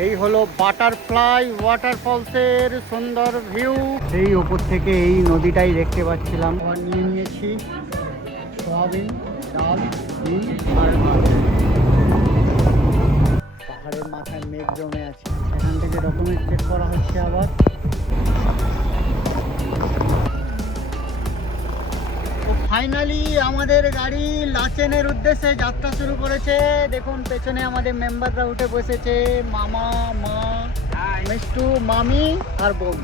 এই হলো বাটারফ্লাই ওয়াটারফলসের সুন্দর ভিউ। এই ওপর থেকে এই নদীটাই দেখতে পাচ্ছিলাম। নিয়ে নিয়েছি। সয়াবিন, ডাল, ডিম আর। পাহাড়ের মাথায় মেঘ জমে আছে। এখান থেকে ডকুমেন্ট চেক করা হচ্ছে আবার। ফাইনালি আমাদের গাড়ি লাচেনের উদ্দেশ্যে যাত্রা শুরু করেছে। দেখুন পেছনে আমাদের মেম্বাররা উঠে বসেছে। মামা মা মিষ্টু মামি আর বোন।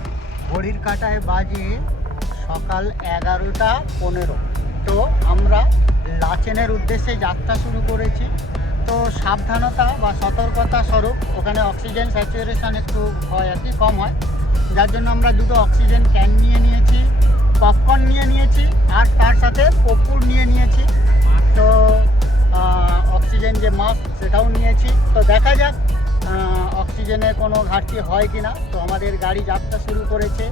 ঘড়ির কাটায় বাজে সকাল এগারোটা পনেরো। তো আমরা লাচেনের উদ্দেশ্যে যাত্রা শুরু করেছি। তো সাবধানতা বা সতর্কতা স্বরূপ ওখানে অক্সিজেন স্যাচুরেশন একটু হয় আর কি কম হয়। যার জন্য আমরা দুটো অক্সিজেন ক্যান নিয়ে নিয়েছি। পপকর্ন নিয়ে নিয়েছি, আর তার সাথে কপুর নিয়ে নিয়েছি। তো অক্সিজেন যে মাস্ক সেটাও নিয়েছি। তো দেখা যাক অক্সিজেনের কোনো ঘাটতি হয় কি না তো আমাদের গাড়ি যাত্রা শুরু করেছে।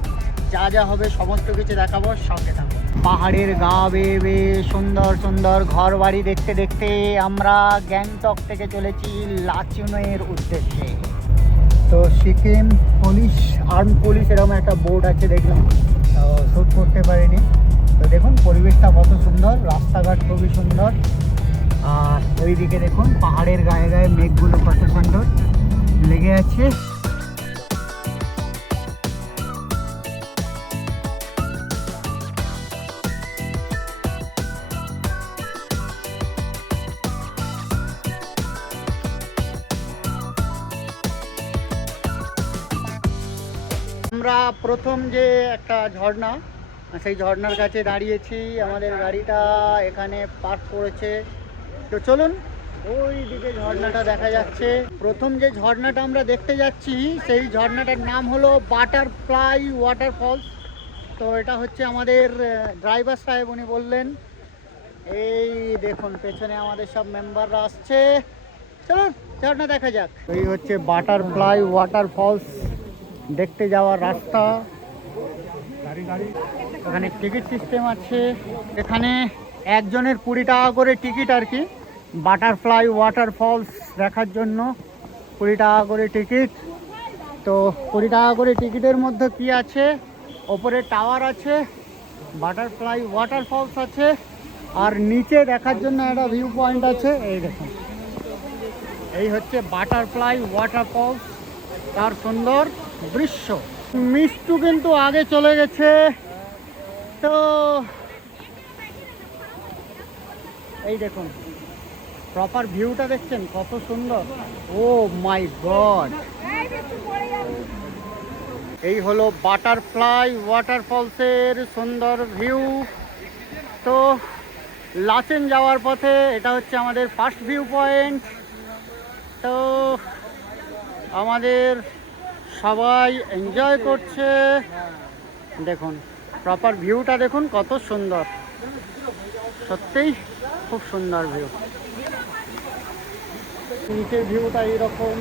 যা যা হবে সমস্ত কিছু দেখাবো সঙ্গে থাকব পাহাড়ের গা বেয়ে বেয়ে সুন্দর সুন্দর ঘর বাড়ি দেখতে দেখতে আমরা গ্যাংটক থেকে চলেছি লাচুনের উদ্দেশ্যে। তো সিকিম পুলিশ আর্ম পুলিশ, এরকম একটা বোর্ড আছে, দেখলাম। শ্যুট করতে পারিনি। তো দেখুন, পরিবেশটা কত সুন্দর, রাস্তাঘাট খুবই সুন্দর। আর ওইদিকে দেখুন, পাহাড়ের গায়ে গায়ে মেঘগুলো কত সুন্দর লেগে আছে। প্রথম যে একটা ঝর্ণা, সেই ঝর্ণার কাছে দাঁড়িয়েছি, আমাদের গাড়িটা এখানে পার্ক করেছে। তো চলুন, ওই দিকে ঝর্ণাটা দেখা যাচ্ছে। প্রথম যে ঝর্ণাটা আমরা দেখতে যাচ্ছি, সেই ঝর্ণাটার নাম হলো বাটারফ্লাই ওয়াটারফলস। তো এটা হচ্ছে আমাদের ড্রাইভার সাহেব উনি বললেন, এই দেখুন, পেছনে আমাদের সব মেম্বাররা আসছে। চলুন, ঝর্ণা দেখা যাক। এই হচ্ছে বাটারফ্লাই ওয়াটারফলস। দেখতে যাওয়ার রাস্তা। এখানে টিকিট সিস্টেম আছে। এখানে একজনের কুড়ি টাকা করে টিকিট আর কি। বাটারফ্লাই ওয়াটারফলস দেখার জন্য কুড়ি টাকা করে টিকিট তো কুড়ি টাকা করে টিকিটের মধ্যে কি আছে? ওপরে টাওয়ার আছে বাটারফ্লাই ওয়াটারফলস আছে, আর নিচে দেখার জন্য একটা ভিউ পয়েন্ট আছে। এই দেখুন। এই হচ্ছে বাটারফ্লাই ওয়াটারফলস তার সুন্দর। দৃশ্য। মিষ্টু কিন্তু আগে চলে গেছে। তো এই দেখুন প্রপার ভিউটা দেখছেন? কত সুন্দর। ও মাই গড এই হলো বাটারফ্লাই ওয়াটারফলসের সুন্দর ভিউ তো লাচেন যাওয়ার পথে এটা হচ্ছে আমাদের ফার্স্ট ভিউ পয়েন্ট তো আমাদের সবাই এনজয় করছে। দেখুন প্রপার ভিউটা দেখুন, কত সুন্দর। সত্যিই খুব সুন্দর ভিউ নিচের ভিউটা এইরকম।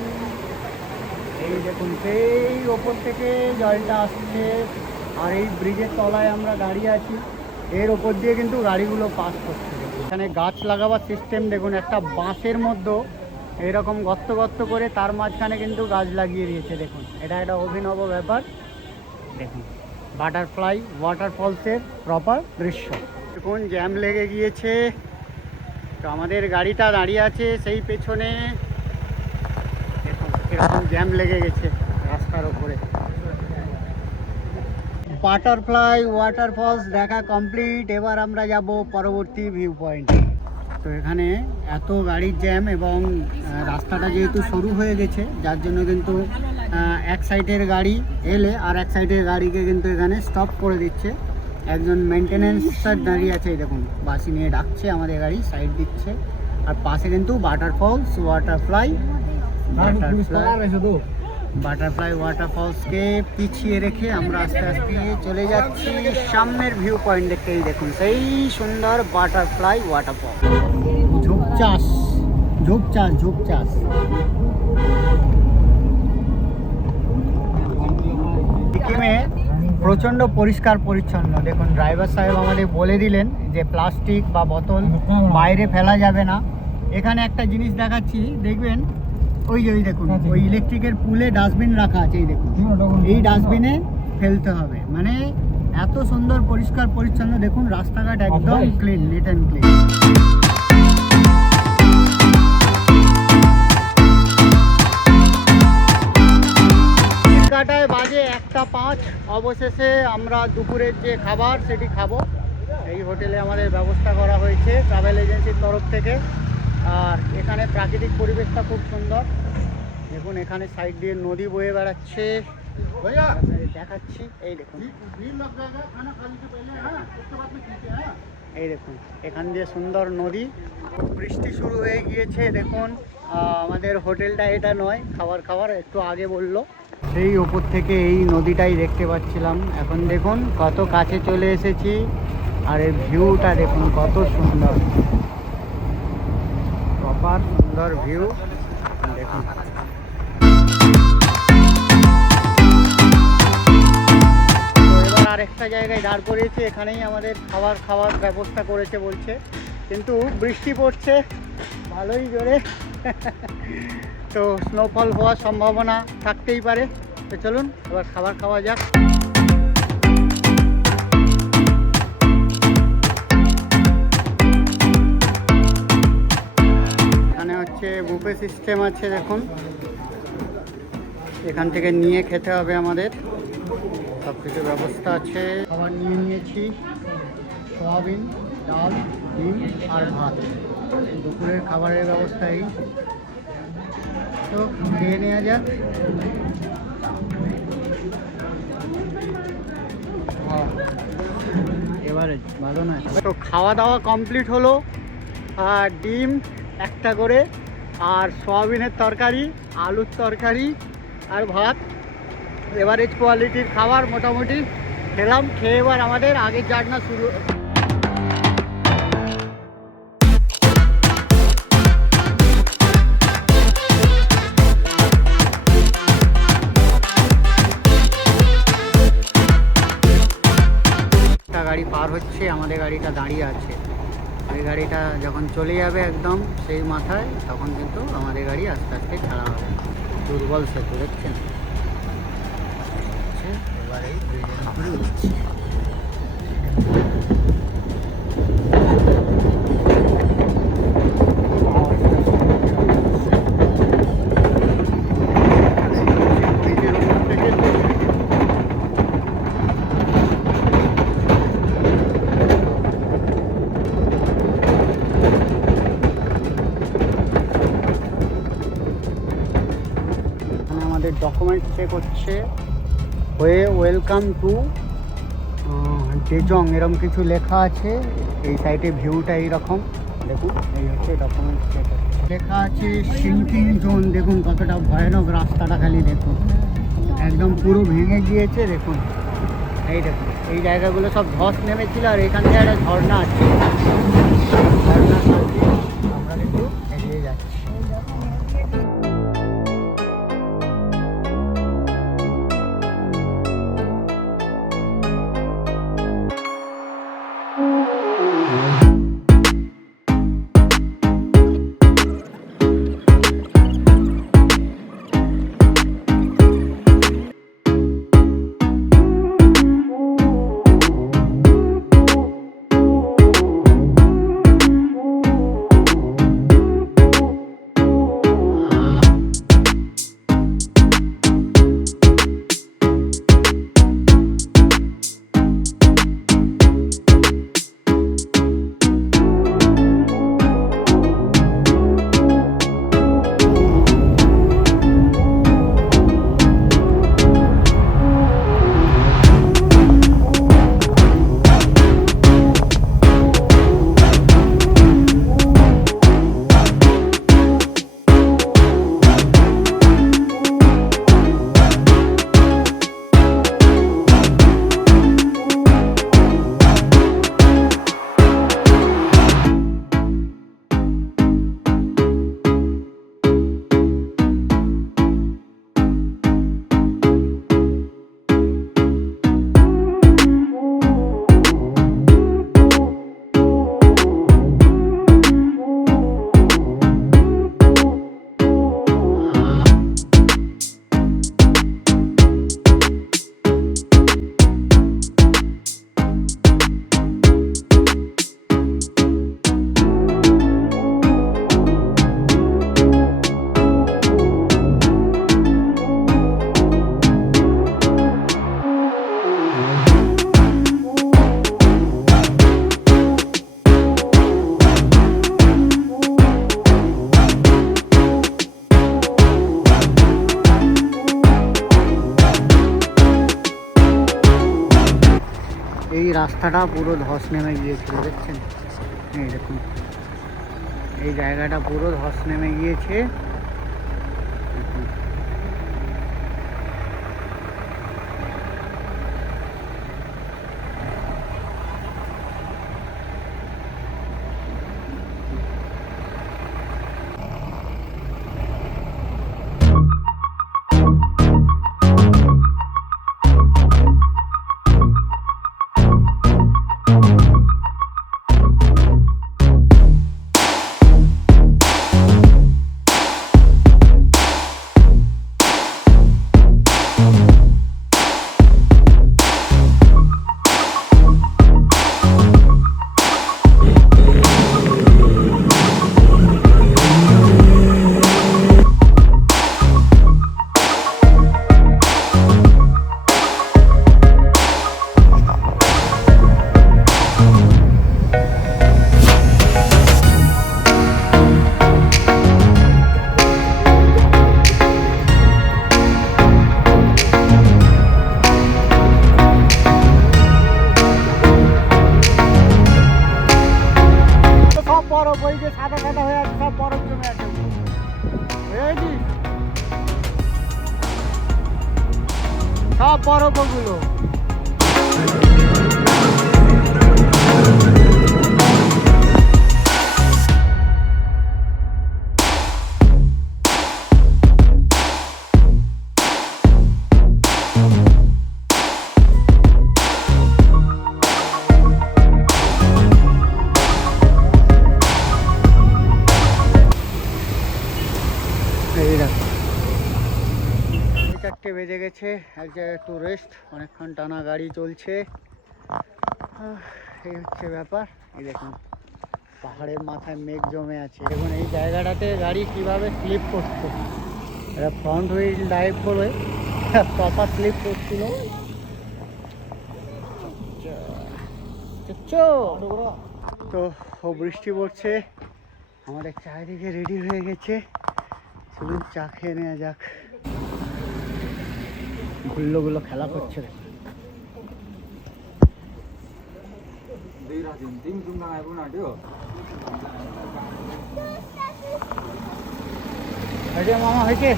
এই দেখুন, সেই ওপর থেকে জলটা আসছে। আর এই ব্রিজের তলায় আমরা দাঁড়িয়ে আছি। এর ওপর দিয়ে কিন্তু গাড়িগুলো পাস করছে। এখানে গাছ লাগাবার সিস্টেম দেখুন, একটা বাঁশের মধ্যে এরকম গর্ত গর্ত করে তার মাঝখানে কিন্তু গাছ লাগিয়ে দিয়েছে, দেখুন। এটা একটা অভিনব ব্যাপার। দেখুন বাটারফ্লাই ওয়াটারফলসের প্রপার দৃশ্য। দেখুন জ্যাম লেগে গিয়েছে। তো আমাদের গাড়িটা দাঁড়িয়ে আছে সেই পেছনে। দেখুন, এরকম জ্যাম লেগে গেছে রাস্তার ওপরে। বাটারফ্লাই ওয়াটারফলস দেখা কমপ্লিট এবার আমরা যাব পরবর্তী ভিউ পয়েন্টে তো এখানে এত গাড়ির জ্যাম এবং রাস্তাটা যেহেতু সরু হয়ে গেছে যার জন্য কিন্তু এক সাইডের গাড়ি এলে আর এক সাইডের গাড়িকে কিন্তু এখানে স্টপ করে দিচ্ছে। একজন মেনটেনেন্স স্যার দাঁড়িয়ে আছে এই দেখুন বাসি নিয়ে ডাকছে আমাদের গাড়ি সাইড দিচ্ছে। আর পাশে কিন্তু ওয়াটারফলস ওয়াটারফ্লাই বাটারফ্লাই বাটারফ্লাই ওয়াটারফলসকে পিছিয়ে রেখে আমরা আস্তে আস্তে চলে যাচ্ছি। সামনের ভিউ পয়েন্ট দেখতেই দেখুন, সেই সুন্দর বাটারফ্লাই ওয়াটারফল। ঝোপচাষ ঝোপচাষ ঝোপচাষ সিকিমে প্রচণ্ড পরিষ্কার পরিচ্ছন্ন। দেখুন, ড্রাইভার সাহেব আমাদের বলে দিলেন যে প্লাস্টিক বা বোতল বাইরে ফেলা যাবে না। এখানে একটা জিনিস দেখাচ্ছি, দেখবেন ওই ওই দেখুন আচ্ছা। ওই ইলেকট্রিকের পুলে ডাস্টবিন রাখা আছে এই দেখুন। এই ডাস্টবিনে ফেলতে হবে। মানে এত সুন্দর পরিষ্কার পরিচ্ছন্ন দেখুন রাস্তাঘাট একদম ক্লিন নিট অ্যান্ড ক্লিন কাটায় বাজে একটা পাঁচ অবশেষে আমরা দুপুরের যে খাবার সেটি খাব। এই হোটেলে আমাদের ব্যবস্থা করা হয়েছে ট্রাভেল এজেন্সির তরফ থেকে। আর এখানে প্রাকৃতিক পরিবেশটা খুব সুন্দর। দেখুন এখানে সাইড দিয়ে নদী বয়ে বেড়াচ্ছে। দেখাচ্ছি এই দেখুন। এই দেখুন এখান দিয়ে সুন্দর নদী। বৃষ্টি শুরু হয়ে গিয়েছে দেখুন। আমাদের হোটেলটা এটা নয় খাবার খাবার একটু আগে বলল। সেই ওপর থেকে এই নদীটাই দেখতে পাচ্ছিলাম। এখন দেখুন কত কাছে চলে এসেছি। আর এই ভিউটা দেখুন কত সুন্দর। প্রপার সুন্দর ভিউ দেখুন। এবার আরেকটা জায়গায় দাঁড় করিয়েছি, এখানেই আমাদের খাবার খাওয়ার ব্যবস্থা করেছে বলছে। কিন্তু বৃষ্টি পড়ছে, ভালোই জোরে। তো স্নোফল হওয়ার সম্ভাবনা থাকতেই পারে। তো চলুন, এবার খাবার খাওয়া যাক। হচ্ছে বুফে সিস্টেম আছে দেখুন। এখান থেকে নিয়ে খেতে হবে আমাদের। সব কিছু ব্যবস্থা আছে। খাবার নিয়ে নিয়েছি। সয়াবিন ডাল ডিম আর ভাত। দুপুরের খাবারের ব্যবস্থা এই। তো খেয়ে নেওয়া যাক। এবারে ভালো নয় তো খাওয়া দাওয়া কমপ্লিট হলো। আর ডিম একটা করে আর সয়াবিনের তরকারি, আলুর তরকারি আর ভাত। এভারেজ কোয়ালিটির খাবার মোটামুটি খেলাম, খেয়ে এবার আমাদের আগের জার্না শুরু। গাড়ি পার হচ্ছে, আমাদের গাড়িটা দাঁড়িয়ে আছে। ওই গাড়িটা যখন চলে যাবে একদম সেই মাথায়, তখন কিন্তু আমাদের গাড়ি আস্তে আস্তে ছাড়া হবে। দুর্বল সেতু, দেখছেন? এবার আমাদের ডকুমেন্ট চেক হচ্ছে। হয়ে ওয়েলকাম টু ডেজং এরকম কিছু লেখা আছে। এই সাইডে ভিউটা এইরকম। দেখুন, এই হচ্ছে ডকুমেন্ট চেক লেখা আছে সিঙ্কিং জোন দেখুন কতটা ভয়ানক রাস্তাটা খালি, দেখুন। একদম পুরো ভেঙে গিয়েছে, দেখুন। এই দেখুন, এই জায়গাগুলো সব ধস নেমেছিল, আর এখান থেকে একটা ঝর্ণা আছে। ঝর্ণার এই রাস্তাটা পুরো ধস নেমে গিয়েছিল, দেখছেন? এই দেখুন। এই জায়গাটা পুরো ধস নেমে গিয়েছে। বেজে গেছে এক জায়গায় একটু রেস্ট অনেকক্ষণ টানা গাড়ি চলছে। এই হচ্ছে ব্যাপার। এই দেখুন, পাহাড়ের মাথায় মেঘ জমে আছে। দেখুন, এই জায়গাটাতে গাড়ি কীভাবে স্লিপ করছে। এটা ফ্রন্ট হুইল ড্রাইভ করে প্রপার স্লিপ করছিল। তো বৃষ্টি পড়ছে। আমাদের চারিদিকে রেডি হয়ে গেছে। চলুন চা খেয়ে নেওয়া যাক। গুল্লোগুলো খেলা করছে মামা, হয়েছে?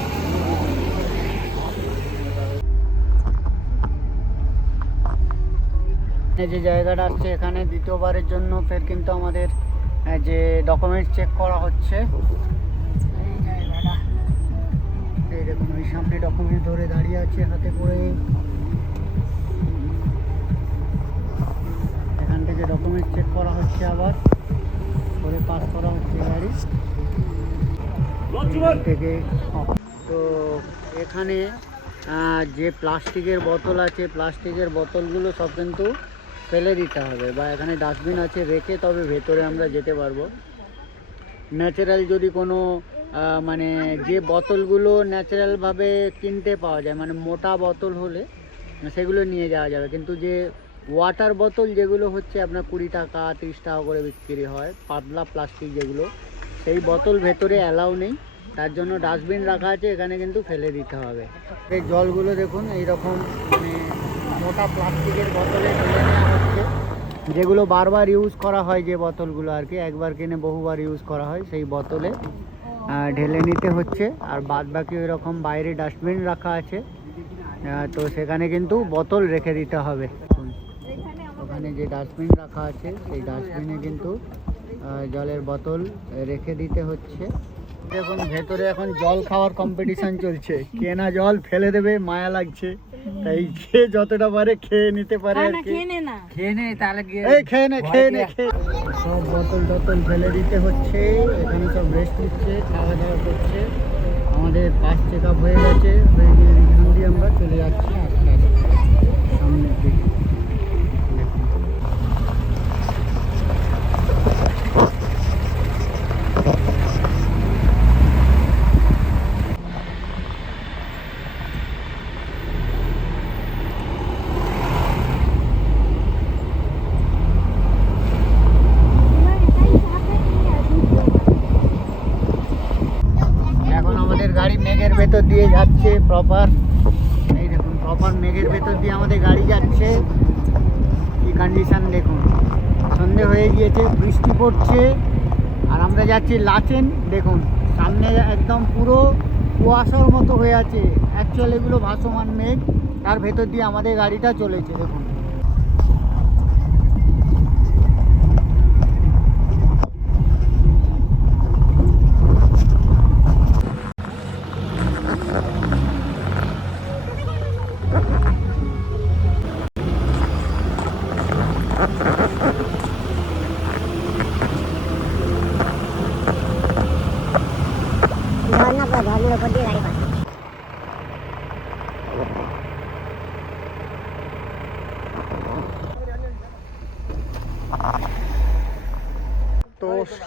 যে জায়গাটা আছে এখানে, দ্বিতীয়বারের জন্য ফের কিন্তু আমাদের যে ডকুমেন্টস চেক করা হচ্ছে। সামনে ডকুমেন্ট ধরে দাঁড়িয়ে আছে হাতে করে। এখান থেকে ডকুমেন্ট চেক করা হচ্ছে আবার। করে পাস করা হচ্ছে গাড়ি। থেকে তো এখানে যে প্লাস্টিকের বোতল আছে, প্লাস্টিকের বোতলগুলো সব কিন্তু ফেলে দিতে হবে বা এখানে ডাস্টবিন আছে রেখে তবে ভেতরে আমরা যেতে পারব। ন্যাচারাল যদি কোনো মানে যে বোতলগুলো ন্যাচারালভাবে কিনতে পাওয়া যায় মানে মোটা বোতল হলে সেগুলো নিয়ে যাওয়া যাবে। কিন্তু যে ওয়াটার বোতল যেগুলো হচ্ছে আপনার কুড়ি টাকা, তিরিশ টাকা করে বিক্রি হয়, পাতলা প্লাস্টিক যেগুলো, সেই বোতল ভেতরে অ্যালাউ নেই। তার জন্য ডাস্টবিন রাখা আছে, এখানে কিন্তু ফেলে দিতে হবে। এই জলগুলো দেখুন, এইরকম মানে মোটা প্লাস্টিকের বোতলে নেওয়া হচ্ছে। যেগুলো বারবার ইউজ করা হয় যে বোতলগুলো আর কি, একবার কিনে বহুবার ইউজ করা হয় সেই বোতলে। ঢেলে নিতে হচ্ছে। আর বাদ বাকি ওই রকম বাইরে ডাস্টবিন রাখা আছে। তো সেখানে কিন্তু বোতল রেখে দিতে হবে। ওখানে যে ডাস্টবিন রাখা আছে, সেই ডাস্টবিনে কিন্তু জলের বোতল রেখে দিতে হচ্ছে। দেখুন ভেতরে এখন জল খাওয়ার কম্পিটিশন চলছে। কেনা জল ফেলে দেবে মায়া লাগছে। তাই খেয়ে যতটা পারে খেয়ে নিতে পারে আর কি। খেয়ে নে তাহলে এই খেয়ে নে খেয়ে নে খেয়ে সব বোতল টোতল ফেলে দিতে হচ্ছে এখানে সব রেস্ট নিচ্ছে খাওয়া দাওয়া করছে। আমাদের পাস চেক আপ হয়ে গেছে হয়ে গিয়ে এখান দিয়ে আমরা চলে যাচ্ছি আস্তে আস্তে সামনের দিকে দেখুন। এখন আমাদের গাড়ি মেঘের ভেতর দিয়ে যাচ্ছে প্রপার এই দেখুন প্রপার মেঘের ভেতর দিয়ে আমাদের গাড়ি যাচ্ছে। এই কন্ডিশান দেখুন। সন্ধে হয়ে গিয়েছে, বৃষ্টি পড়ছে। আর আমরা যাচ্ছি লাচেন, দেখুন, সামনে একদম পুরো কুয়াশার মতো হয়ে আছে। অ্যাকচুয়াল এগুলো ভাসমান মেঘ, তার ভেতর দিয়ে আমাদের গাড়িটা চলেছে, দেখুন।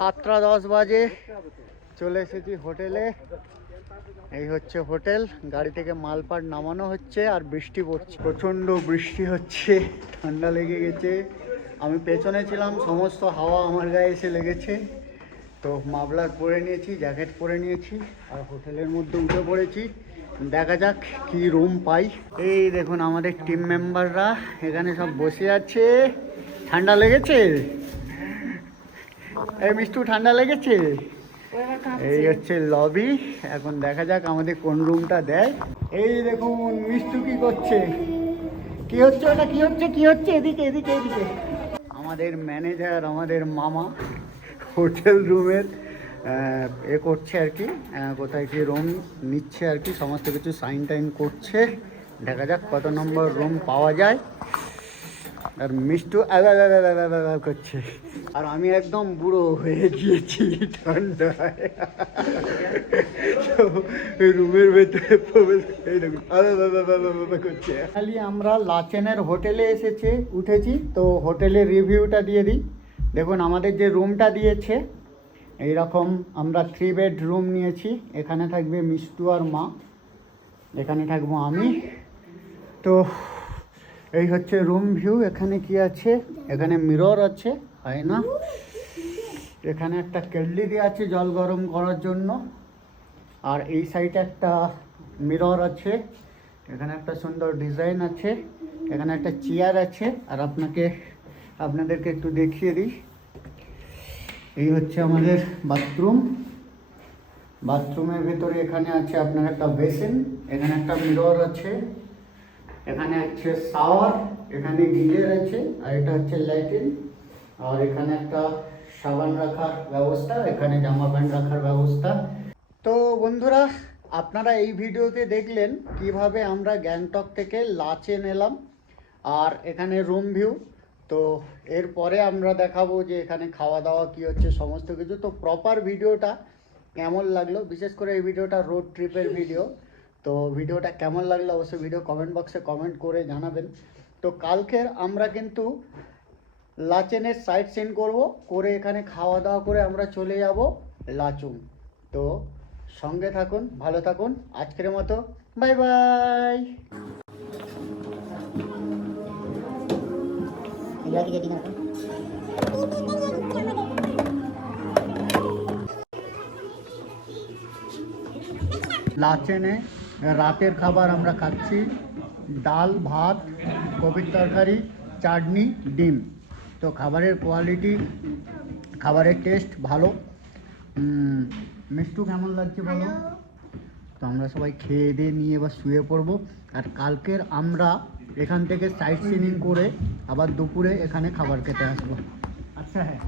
সাতটা দশ বাজে। চলে এসেছি হোটেলে। এই হচ্ছে হোটেল। গাড়ি থেকে মালপাট নামানো হচ্ছে আর বৃষ্টি পড়ছে। প্রচণ্ড বৃষ্টি হচ্ছে, ঠান্ডা লেগে গেছে। আমি পেছনে ছিলাম, সমস্ত হাওয়া আমার গায়ে এসে লেগেছে। তো মাফলার পরে নিয়েছি, জ্যাকেট পরে নিয়েছি আর হোটেলের মধ্যে উঠে পড়েছি। দেখা যাক কি রুম পাই। এই দেখুন আমাদের টিম মেম্বাররা এখানে সব বসে আছে। ঠান্ডা লেগেছে? এই মিষ্টু ঠান্ডা লেগেছে? এই হচ্ছে লবি। এখন দেখা যাক আমাদের কোন রুমটা দেয়। এই দেখুন মিষ্টু কি করছে? কি হচ্ছে ওটা? কি হচ্ছে? কি হচ্ছে? এদিকে এদিকে এদিকে। আমাদের ম্যানেজার আমাদের মামা হোটেল রুমের এ করছে আর কি। কোথায় কি রুম নিচ্ছে আর কি সমস্ত কিছু সাইন টাইন করছে। দেখা যাক কত নম্বর রুম পাওয়া যায়। আর মিষ্টু করছে আর আমি একদম বুড়ো হয়ে গিয়েছি রুমের ভেতরে করছে খালি আমরা লাচেনের হোটেলে এসেছে উঠেছি তো হোটেলের রিভিউটা দিয়ে দিই দেখুন আমাদের যে রুমটা দিয়েছে এই রকম আমরা থ্রি বেড রুম নিয়েছি এখানে থাকবে মিষ্টু আর মা এখানে থাকব আমি তো এই হচ্ছে রুম ভিউ এখানে কি আছে? এখানে মিরর আছে, হয় না? এখানে একটা কেটলি দিয়ে আছে জল গরম করার জন্য। আর এই সাইডে একটা মিরর আছে, এখানে একটা সুন্দর ডিজাইন আছে, এখানে একটা চেয়ার আছে। আর আপনাকে, আপনাদেরকে একটু দেখিয়ে দিই। এই হচ্ছে আমাদের বাথরুম বাথরুমের ভেতরে এখানে আছে আপনার একটা বেসিন এখানে একটা মিরর আছে। এখানে হচ্ছে শাওয়ার এখানে গিজার আছে, আর এটা হচ্ছে ল্যাট্রিন আর এখানে একটা সাবান রাখার ব্যবস্থা, এখানে জামা প্যান্ট রাখার ব্যবস্থা। তো বন্ধুরা, আপনারা এই ভিডিওতে দেখলেন কীভাবে আমরা গ্যাংটক থেকে লাচেন এলাম আর এখানে রুম ভিউ। তো এরপরে আমরা দেখাবো যে এখানে খাওয়া দাওয়া কি হচ্ছে, সমস্ত কিছু। তো প্রপার ভিডিওটা কেমন লাগল? বিশেষ করে এই ভিডিওটা রোড ট্রিপের ভিডিও তো ভিডিওটা কেমন লাগল অবশ্যই ভিডিও কমেন্ট বক্সে কমেন্ট করে জানাবেন। তো কালকের আমরা কিন্তু লাচেনের সাইট সিন করব, করে এখানে খাওয়া দাওয়া করে আমরা চলে যাব লাচুং। তো সঙ্গে থাকুন, ভালো থাকুন, আজকের মতো বাই বাই লাচেনে রাতের খাবার আমরা খাচ্ছি। ডাল ভাত কপির তরকারি চাটনি ডিম। তো খাবারের কোয়ালিটি খাবারের টেস্ট ভালো। মিষ্টু কেমন লাগছে বলো? তো আমরা সবাই খেয়ে দিয়ে নিয়ে এবার শুয়ে পড়ব। আর কালকের আমরা এখান থেকে সাইট সিনিং করে আবার দুপুরে এখানে খাবার খেতে আসব। আচ্ছা হ্যাঁ।